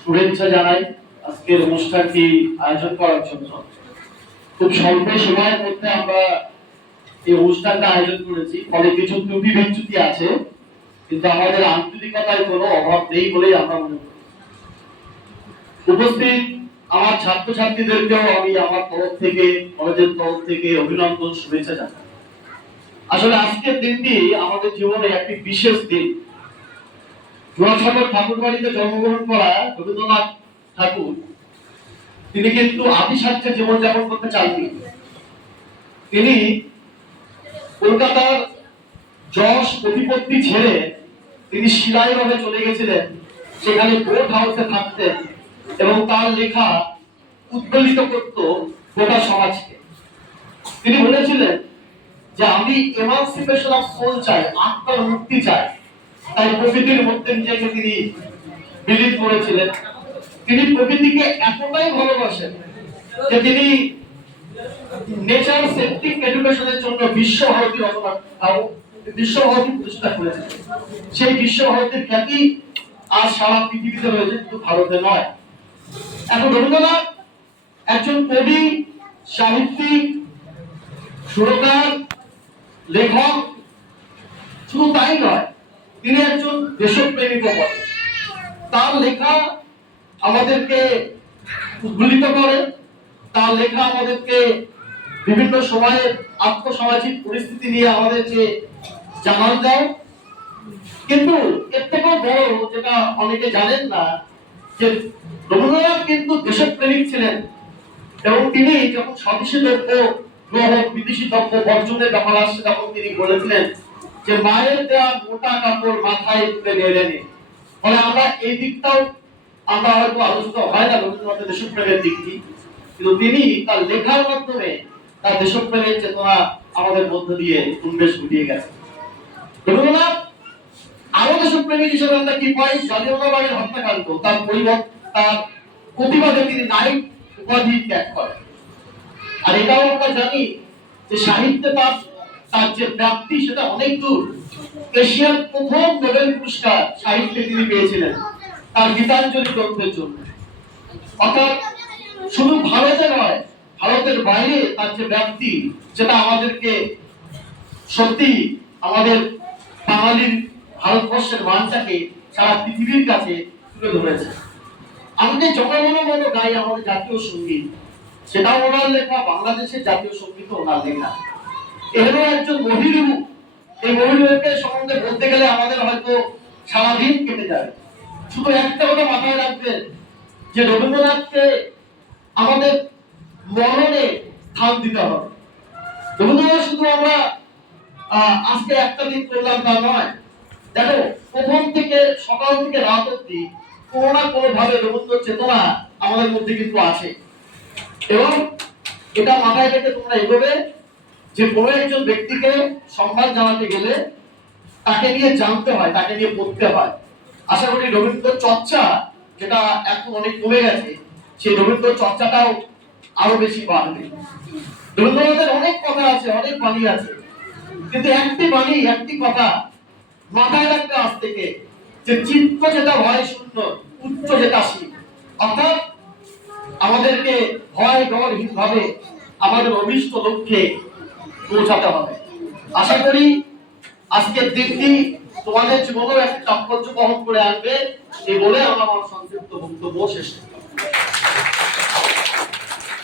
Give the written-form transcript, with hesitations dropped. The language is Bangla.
শুভেচ্ছা জানাই আজকের অনুষ্ঠানটি আয়োজন করার জন্য। খুব স্বল্প সময়ের মধ্যে আমরা এই অনুষ্ঠানটা আয়োজন করেছি, ফলে কিছু ত্রুটি বিচ্যুতি আছে, কিন্তু আমাদের আন্তরিকতার কোনো অভাব নেই বলেই আমরা মনে করি। উপস্থিত আমার ছাত্রছাত্রীদেরকেও আমি আমার তরফ থেকে, কলেজের তরফ থেকে অভিনন্দন, শুভেচ্ছা জানাই। আসলে আজকের দিনটি আমাদের জীবনে একটি বিশেষ দিন। জোড়াসাগর ঠাকুর বাড়িতে জন্মগ্রহণ করা রবীন্দ্রনাথ ঠাকুর তিনি কিন্তু আদিসাধ্যে জীবনযাপন করতে চাননি। তিনি কলকাতার যশ প্রতিপত্তি ছেড়ে তিনি শিলাইভাবে চলে গেছিলেন, সেখানে বোট হাউসে থাকতেন এবং তার লেখা উদ্বেলিত করত গোটা সমাজকে। তিনি বলেছিলেন যে আমি এমানসিপেশন অফ সোল চাই, আত্মার মুক্তি চাই। তাই প্রকৃতির মধ্যে নিজেকে তিনি বিলীন করেছিলেন। তিনি প্রকৃতিকে এতটাই ভালোবাসেন যে তিনি নেচার সেন্ট্রিক এডুকেশনের জন্য বিশ্বভারতী রচনা বিশ্বভারতী প্রতিষ্ঠা করেছিলেন। সেই বিশ্বভারতীর খ্যাতি আজ সারা পৃথিবীতে রয়েছে, কিন্তু ভারতে নয়। এখন রবীন্দ্রনাথ একজন কবি, সাহিত্যিক, সুরকার, লেখক, শুধু তাই নয়, তিনি একজন দেশপ্রেমিক। তার লেখা আমাদেরকে উদ্বুদ্ধ করে, তার লেখা আমাদেরকে বিভিন্ন সময়ে আত্মসামাজিক পরিস্থিতি নিয়ে আমাদেরকে জানান দেয়। কিন্তু এর থেকেও বড় যেটা অনেকে জানেন না, যে রবীন্দ্রনাথ কিন্তু দেশপ্রেমিক ছিলেন এবং তিনি যখন স্বদেশী দ্রব্য গ্রহণ, বিদেশি দ্রব্য বর্জনের ব্যাপার আসছে, তখন তিনি বলেছিলেন যে মায়ের দেওয়া মোটা কাপড় মাথায় তুলে নেড়ে নে। ফলে আমরা এই দিকটাও আমরা হয়তো আলোচিত হয় না রবীন্দ্রনাথের দেশপ্রেমের দিকটি, কিন্তু তিনি তার লেখার মাধ্যমে তার দেশপ্রেমের চেতনা আমাদের মধ্য দিয়ে উন্মেষ ঘটিয়ে গেছে। রবীন্দ্রনাথ আরো দেশপ্রেমিক হিসেবে আমরা কি পাই? জালিয়ানওয়ালাবাগের হত্যাকাণ্ড, তার প্রতিবাদে তিনি নাইট উপাধি ত্যাগ করেন। আর এটাও আমরা জানি যে সাহিত্যে তার যে ব্যাপ্তি সেটা অনেক দূর। এশিয়ার প্রথম নোবেল পুরস্কার সাহিত্যে তিনি পেয়েছিলেন তার গীতাঞ্জলি গ্রন্থের জন্য। অর্থাৎ শুধু ভারতে নয়, ভারতের বাইরে তার যে ব্যাপ্তি, যেটা আমাদেরকে সত্যি আমাদের বাঙালির ভারতবর্ষের মানটাকে সারা পৃথিবীর কাছে তুলে ধরেছে। আমাদের জনগণ গাই আমাদের জাতীয় সঙ্গীত, সেটাও ওনার লেখা। বাংলাদেশের জাতীয় সঙ্গীত ওনার লেখা। এরও একজন মহিরূপ, এই মহিরূপের সম্বন্ধে বলতে গেলে আমাদের হয়তো সারাদিন কেটে যাবে। শুধু একটা কথা মাথায় রাখবেন যে রবীন্দ্রনাথকে আমাদের মননে স্থান দিতে হবে। রবীন্দ্রনাথ শুধু আমরা আজকে একটা দিন করলাম তা নয়। দেখো, প্রথম থেকে সকাল থেকে রাত অব্দি কোনো না কোনো ভাবে রবীন্দ্র চেতনা আমাদের মধ্যে কিন্তু আছে। এবং এটা মাথায় রেখে তোমরা এগোবে যে কোনো একজন ব্যক্তিকে সম্মান জানাতে গেলে তাকে নিয়ে জানতে হয়, তাকে নিয়ে পড়তে হয়। আশা করি রবীন্দ্র চর্চা, যেটা এখন অনেক কমে গেছে, সেই রবীন্দ্র চর্চাটাও আরো বেশি বাড়বে। রবীন্দ্রনাথের অনেক কথা আছে, অনেক বাণী আছে, কিন্তু একটি বাণী, একটি কথা মাথায় রাখতে আজ থেকে, যে চিত্ত যেটা ভয় শূন্য, উচ্চ যেটা শিব। অর্থাৎ আমাদেরকে ভয় ডরহীন ভাবে আমাদের অভিষ্ট লক্ষ্যে পৌঁছাতে হবে। আশা করি আজকের দিনটি তোমাদের জীবনেও একটা তাৎপর্য বহন করে আনবে। এই বলে আমার সংক্ষিপ্ত বক্তব্য শেষ করলাম।